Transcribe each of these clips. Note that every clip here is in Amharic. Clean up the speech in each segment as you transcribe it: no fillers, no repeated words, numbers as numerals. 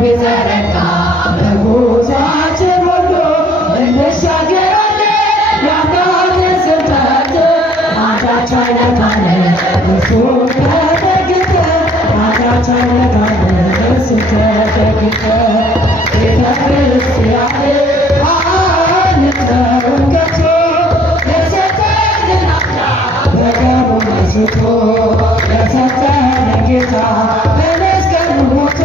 ቢዘረጋ በጉዟችን ሁሉ እንሻገራለን የአምላክን ስብከት አንዳች አይነካንም እርሱ ተጠግተን አንዳች አይነካንም እርሱ ተጠግተን ቤተ ክርስቲያን አንተውን ከቶ የሰጠንን አምላክ በደሙ መስርቶ የሰጠንን ጌታ በመስቀሉ ሞቶ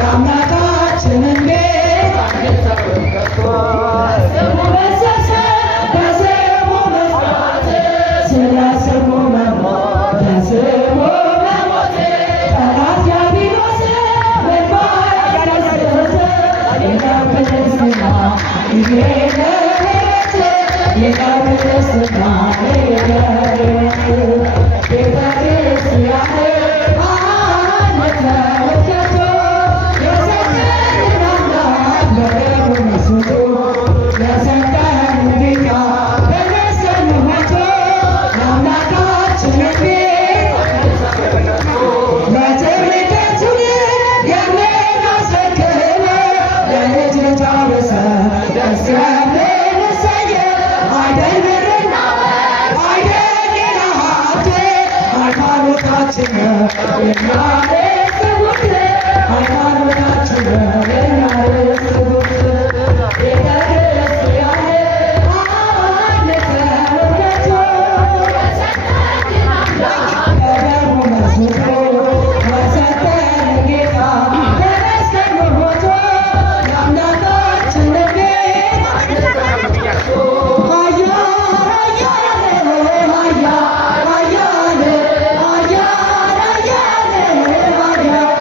የአምላካችንን ቤት አንተውን ከቶ በስሙ መሰብሰብ በስሙ መስራት ስለ ስሙ መሞት በስሙ መሞት ጠላት ዲያብሎስን በማያስደስት የቅድስና ይሄ ነው ሕይወት የቅድስና